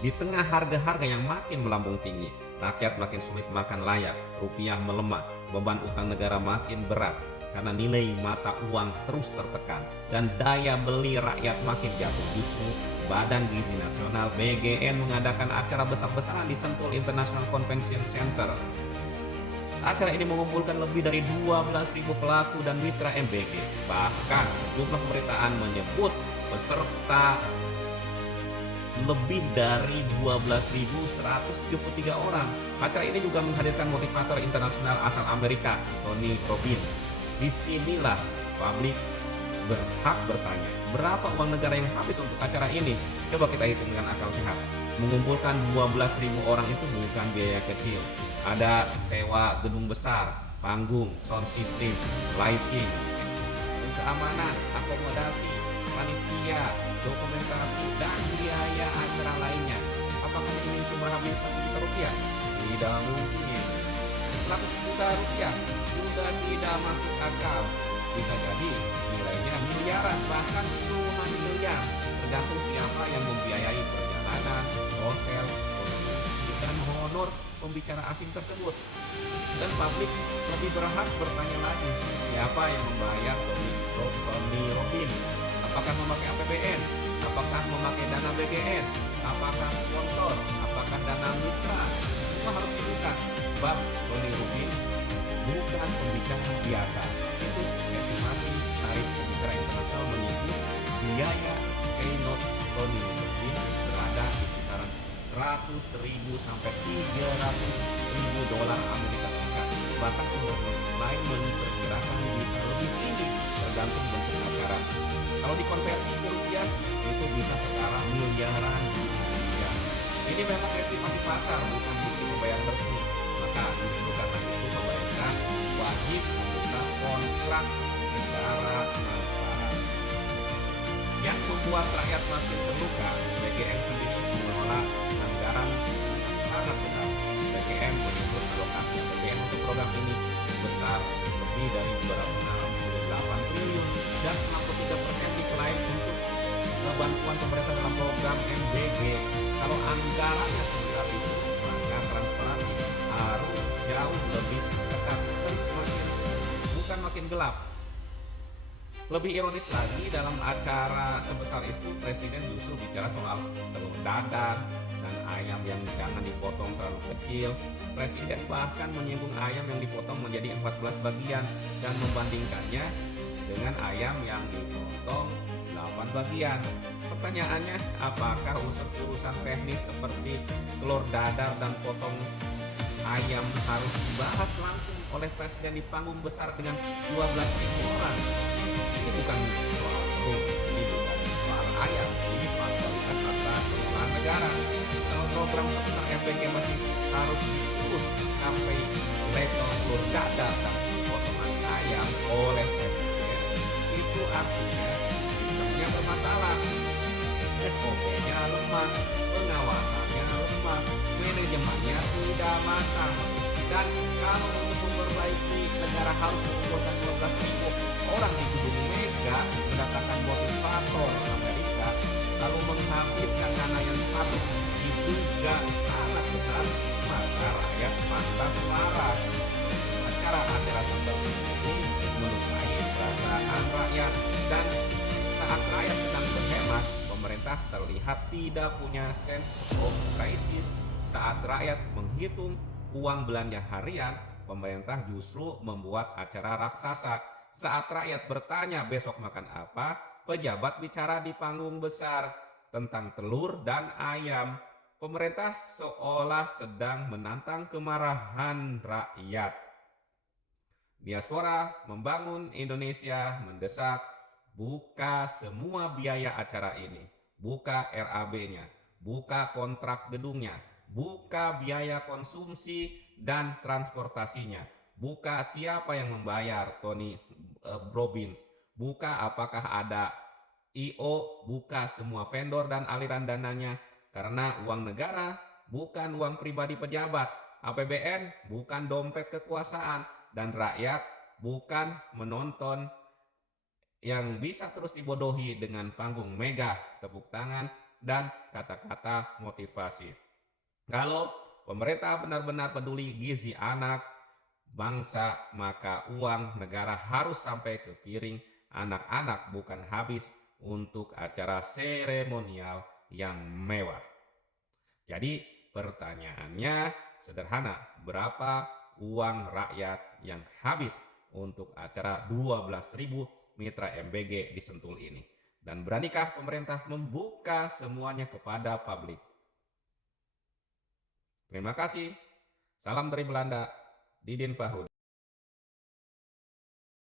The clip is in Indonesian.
Di tengah harga-harga yang makin melambung tinggi, rakyat makin sulit makan layak, rupiah melemah, beban utang negara makin berat karena nilai mata uang terus tertekan dan daya beli rakyat makin jatuh. Justru Badan Gizi Nasional BGN mengadakan acara besar-besaran di Sentul International Convention Center. Acara ini mengumpulkan lebih dari 12.000 pelaku dan mitra MBG. Bahkan sejumlah pemberitaan menyebut peserta lebih dari 12.173 orang. Acara ini juga menghadirkan motivator internasional asal Amerika, Tony Robbins. Disinilah publik berhak bertanya, berapa uang negara yang habis untuk acara ini? Coba kita hitung dengan akal sehat. Mengumpulkan 12.000 orang itu bukan biaya kecil. Ada sewa gedung besar, panggung, sound system, lighting, keamanan, akomodasi, panitia, dokumentasi, dan biaya acara lainnya. Apakah ini cuma habis 1 juta rupiah? Tidak mungkin. 100 juta rupiah juga tidak masuk akal. Bisa jadi nilainya miliaran, bahkan puluhan miliar, tergantung siapa yang membiayai perjalanan, hotel, dan honor pembicara asing tersebut. Dan publik lebih berhak bertanya lagi, siapa yang membayar Tony Robbins? Apakah memakai APBN? Apakah memakai dana BGN? Apakah sponsor? Apakah dana mitra? Semua harus dibuka, sebab Tony Robbins bukan pembicara biasa. Itu estimasi tarif pembicara internasional menyebut biaya keynote Tony Robbins berada di kisaran 100.000 sampai 300.000 dolar Amerika Serikat. Bahkan sumber lain memperkirakan bisa lebih tinggi tergantung bentuk acara. Kalau dikonversi ke rupiah itu bisa setara miliaran rupiah. Ini memang estimasi pasar, bukan bukti pembayaran resmi. Maka justru karena itu pemerintah wajib membuka kontrak secara transparan. Yang membuat rakyat makin terluka, BGN sendiri mengelola anggaran sangat besar. BGN menyebut alokasi BGN untuk program ini sebesar lebih dari 268 triliun dan 63% diklaim untuk bantuan pemerintah dalam program MBG. Kalau anggarannya sebesar itu, maka transparansi harus jauh lebih ketat dan bukan makin gelap. Lebih ironis lagi, dalam acara sebesar itu Presiden justru bicara soal telur dadar dan ayam yang jangan dipotong terlalu kecil. Presiden bahkan menyinggung ayam yang dipotong menjadi 14 bagian dan membandingkannya dengan ayam yang dipotong 8 bagian. Pertanyaannya, apakah urusan teknis seperti telur dadar dan potong ayam harus dibahas langsung oleh Presiden di panggung besar dengan 12.000 orang? Ini bukan soal telur, ini bukan soal ayam, ini soal kualitas atas pengelolaan negara. Kalau program sebesar MPG masih harus diurus sampai level telur dadar dan potongan ayam oleh Presiden, itu artinya sistemnya bermasalah. SOP-nya lemah, pengawasannya lemah, manajemennya tidak matang. Dan kalau untuk memperbaiki negara harus mengumpulkan 12.000 orang di gedung Mega mendatangkan motivator Amerika, lalu menghabiskan dana yang patut diduga sangat besar, maka rakyat pantas marah. Acara-acara seperti ini melukai perasaan rakyat, dan saat rakyat sedang berhemat, pemerintah terlihat tidak punya sense of crisis. Saat rakyat menghitung uang belanja harian, pemerintah justru membuat acara raksasa. Saat rakyat bertanya besok makan apa, pejabat bicara di panggung besar tentang telur dan ayam. Pemerintah seolah sedang menantang kemarahan rakyat. Diaspora Membangun Indonesia mendesak, buka semua biaya acara ini, buka RAB-nya, buka kontrak gedungnya, buka biaya konsumsi dan transportasinya, buka siapa yang membayar Tony Robbins, buka apakah ada IO, buka semua vendor dan aliran dananya, karena uang negara bukan uang pribadi pejabat, APBN bukan dompet kekuasaan, dan rakyat bukan menonton yang bisa terus dibodohi dengan panggung megah, tepuk tangan, dan kata-kata motivasi. Kalau pemerintah benar-benar peduli gizi anak bangsa, maka uang negara harus sampai ke piring anak-anak, bukan habis untuk acara seremonial yang mewah. Jadi pertanyaannya sederhana, berapa uang rakyat yang habis untuk acara 12.000 mitra MBG di Sentul ini? Dan beranikah pemerintah membuka semuanya kepada publik? Terima kasih. Salam dari Belanda, Didin Fahud.